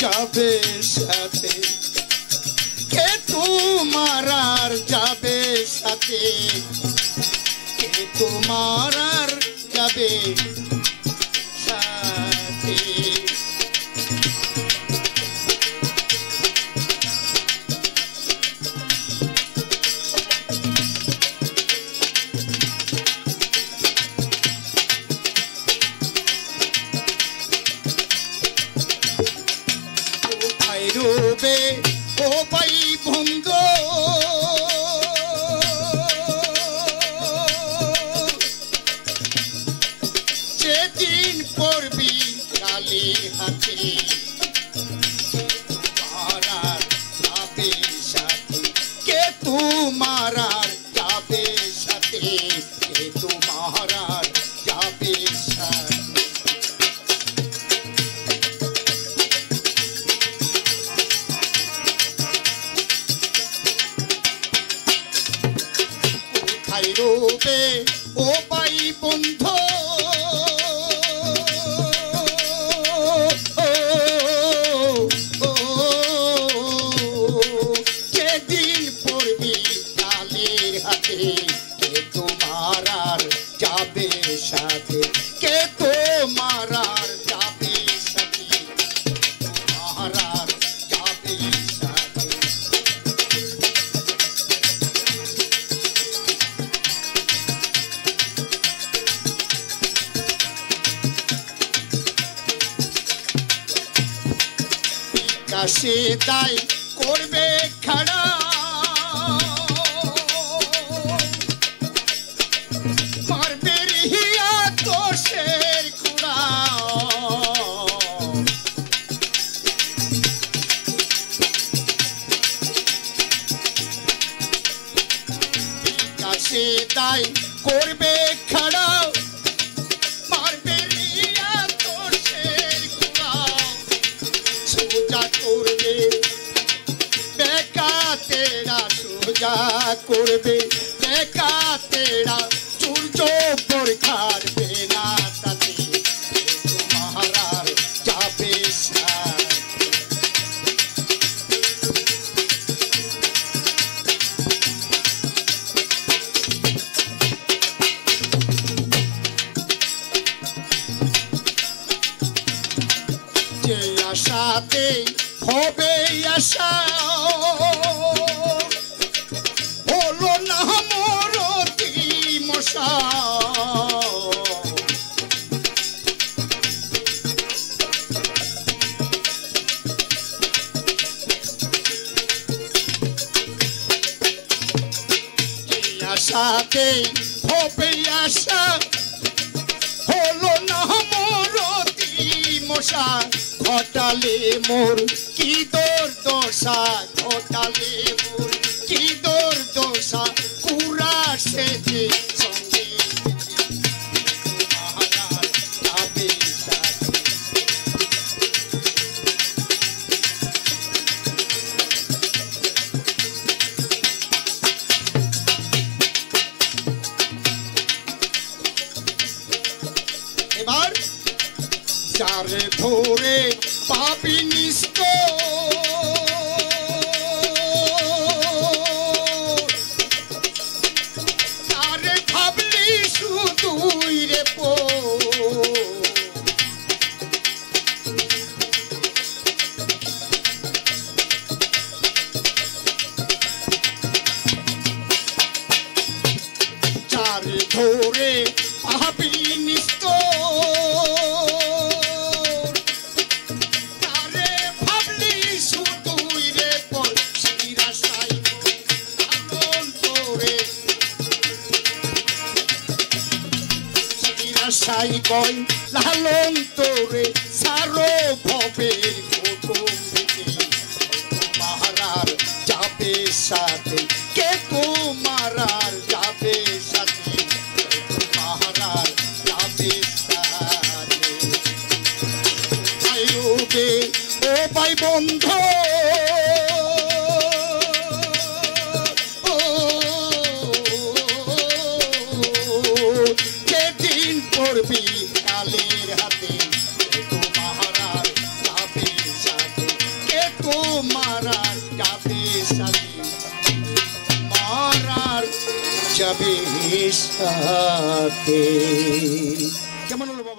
যাবে সাথে কে তোমার আর যাবে সাথে কে তোমার আর যাবে সাথে রূপে ও ভাই বন্ধু যেদিন পড়বি কালের হাতে তোমার আর যাবে সাথে কে তোমার আর যাবে সাথে কে তোমার আর যাবে সাথে রূপে ও ভাই বন্ধু যেদিন পড়বি কালের হাতে কে তোমার আর যাবে সাথে কে তোমার আর যাবে সাথে তোমার আর যাবে সাথে কাছে তাই করবে খাড়া মারবে রিয়া তোষের খুড়া কাছে তাই করবে খাড়া মারবে রিয়া তোষের খুড়া সোজা করবে বেকা তেরা সোজা করবে বেকা তেরা সূর্য পর খাড়বে না তাতে তোমার আর যাবে সাথে যে আশাতে হবে আশা হলো না মরতি মশা আশাতে হবে আশা হলো না মরতি মশা ঘটালে মোর কি দুর্দশা ঘটালে মোর কি দুর্দশা কুরা সেজে সঙ্গে তোমার আর যাবে সাথে এবার যারে ধরে পাপি নিষ্ঠ তারে ভাবলি শুধুই রে পো যারে ধরে পাপি নিষ্ঠ সাই কই লালন তোরে সারো ভবের কুটুম্বিকে তোমার আর যাবে সাথে কে তোমার আর যাবে সাথে তোমার আর যাবে সাথে ভাই রূপে ও ভাই বন্ধু পড়বি কালের হাতে তোমার আর যাবে সাথে তোমার আর যাবে সাথে, মারার যাবে সাথে। কেমন হলো বাবা?